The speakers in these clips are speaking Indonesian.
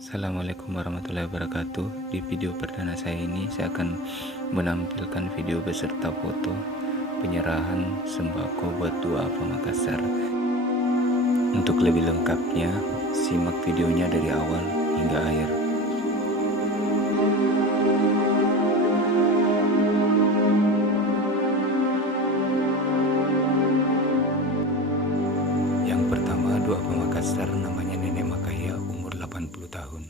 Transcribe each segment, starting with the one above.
Assalamualaikum warahmatullahi wabarakatuh. Di video perdana saya ini saya akan menampilkan video beserta foto penyerahan sembako buat duafa Makassar. Untuk lebih lengkapnya, simak videonya dari awal hingga akhir. Yang pertama, duafa Makassar, namanya Nenek Makaya, umur 80 tahun.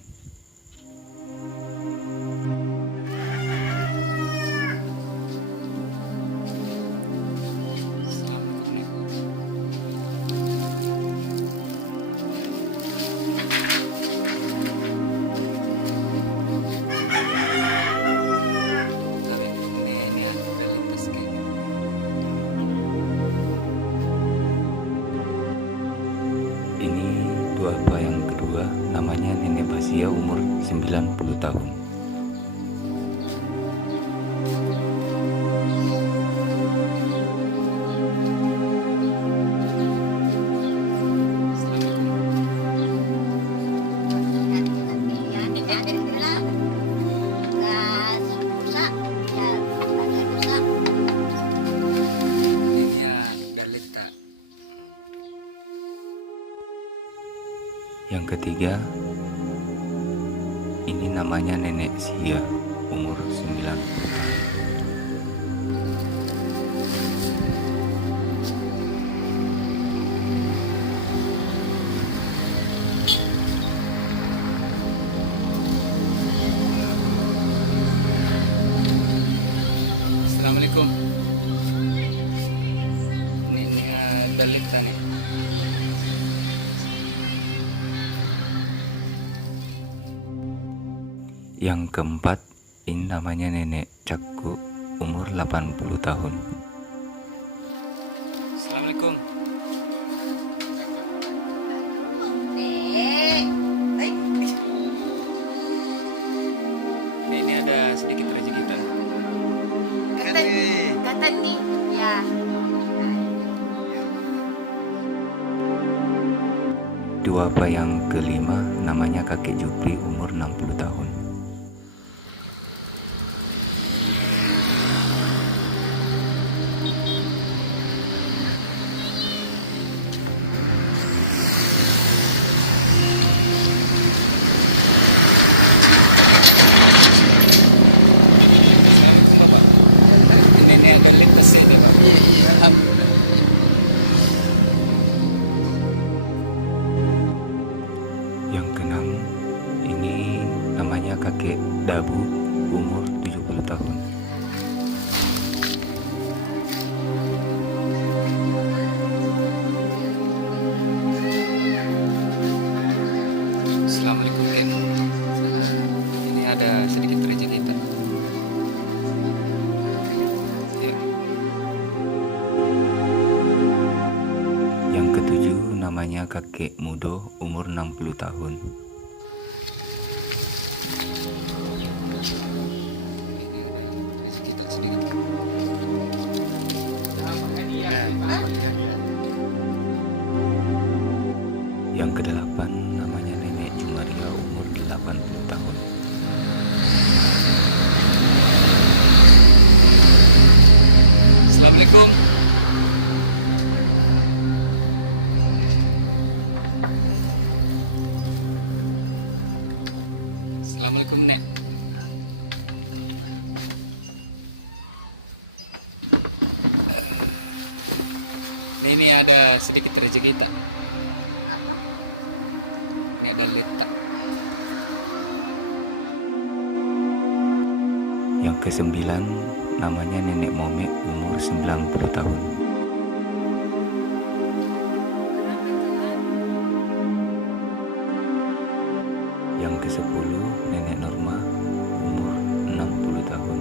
Ini duafa yang kedua, namanya Nenek Basia, umur 90 tahun. Yang ketiga, ini namanya Nenek Sia, umur 90 tahun. Assalamualaikum. Ini dalit nih. Yang keempat, ini namanya Nenek Cakku, umur 80 tahun. Assalamualaikum. Ini ada sedikit rezeki kita. Kata nih, ya. Duafa yang kelima, namanya Kakek Jupri, umur 60 tahun. Yang keenam, ini namanya Kakek Dabu, umur 70 tahun. Assalamualaikum, Ken. Ini ada sedikit rezeki kita. Ya. Yang ketujuh, namanya Kakek Mudo, umur 60 tahun. Yang kedelapan, namanya Nenek Jumaria, umur 80 tahun. Assalamualaikum. Assalamualaikum, Nek. Ini ada sedikit rezeki kita. Ini ada letak. Yang kesembilan, namanya Nenek Mome, umur 90 tahun. Yang ke-10, Nenek Norma, umur 60 tahun.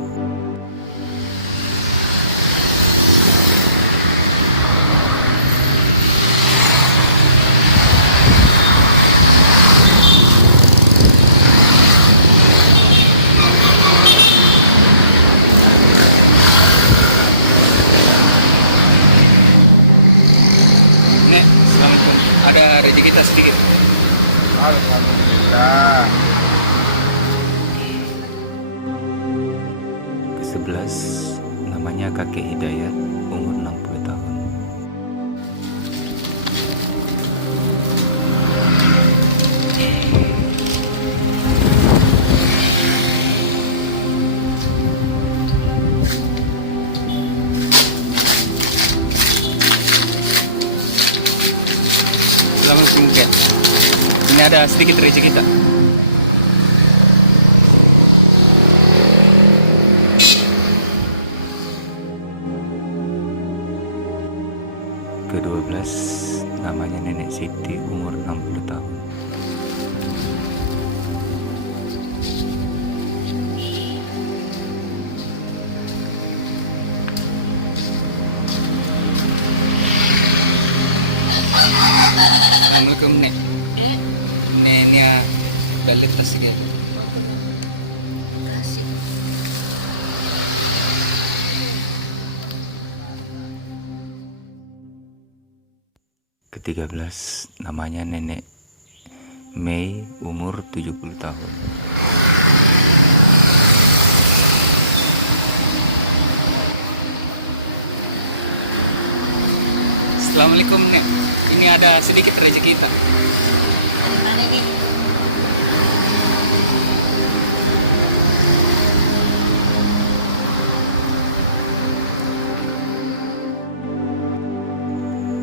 Nek, assalamualaikum. Ada rezeki kita sedikit. Alhamdulillah. Ke-11 namanya Kakek Hidayat, umur 60 tahun. Selamat singkat. Ini ada sedikit rezeki kita. Ke-12 namanya Nenek Siti, umur 60 tahun. Assalamualaikum Nek. Neneknya balik tas dia. Ke-13 namanya Nenek Mei, umur 70 tahun. Assalamualaikum Nek. Ini ada sedikit rezeki kita.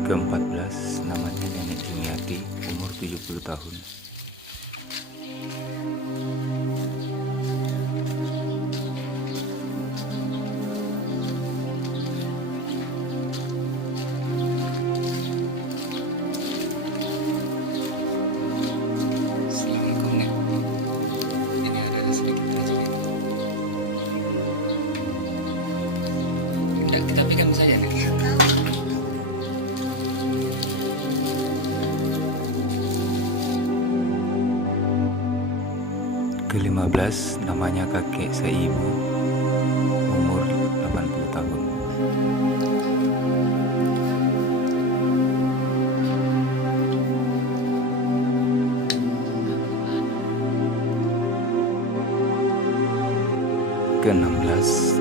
Ke-14 namanya Nenek Jumiati, umur 70 tahun. Assalamualaikum Nek. Ini ada sedikit rezeki. Tidak, kita pegang saja Nek. Ke-15 namanya Kakek Seibu, umur 80 tahun. Ke-16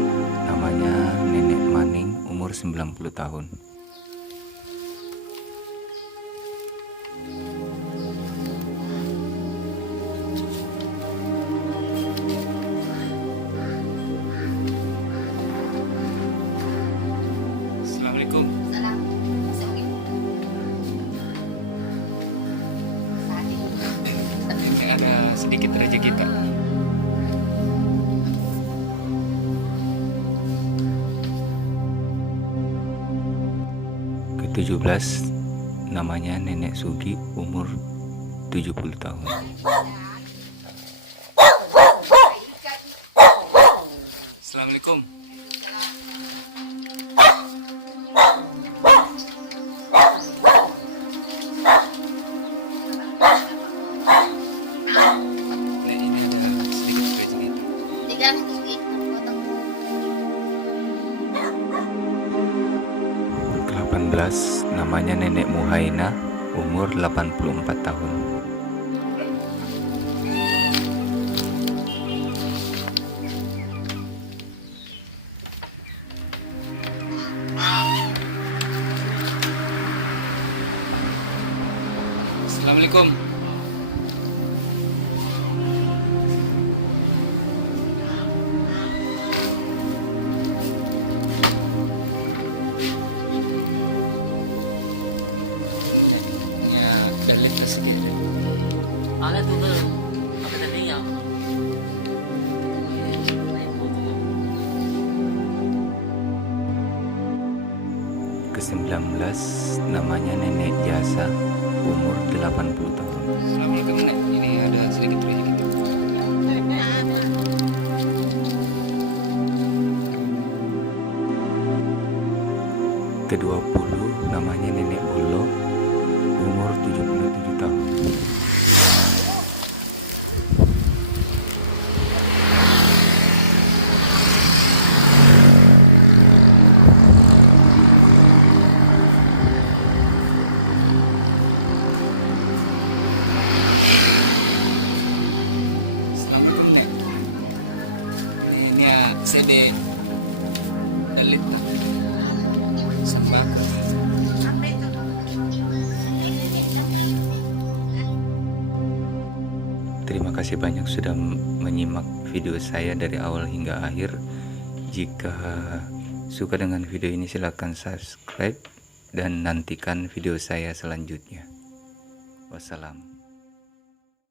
namanya Nenek Maning, umur 90 tahun. Assalamualaikum. Ini ada sedikit rezeki kita. Ke-17 namanya Nenek Sugi, umur 70 tahun. Assalamualaikum. Nah, ini ada sedikit rezeki. Ke-18 namanya Nenek Muhaina, umur 84 tahun. Assalamualaikum. Ya, balik sedikit. Ala tu ke? Apa tadi yang? Ke-19 namanya Nenek Jasa, umur 80 tahun. Assalamualaikum Nek. Ini ada sedikit rezeki. Ke-20 namanya Nenek Bulo, umur 77 tahun. CD dalit sembako. Terima kasih banyak sudah menyimak video saya dari awal hingga akhir. Jika suka dengan video ini silahkan subscribe dan nantikan video saya selanjutnya. Wassalam.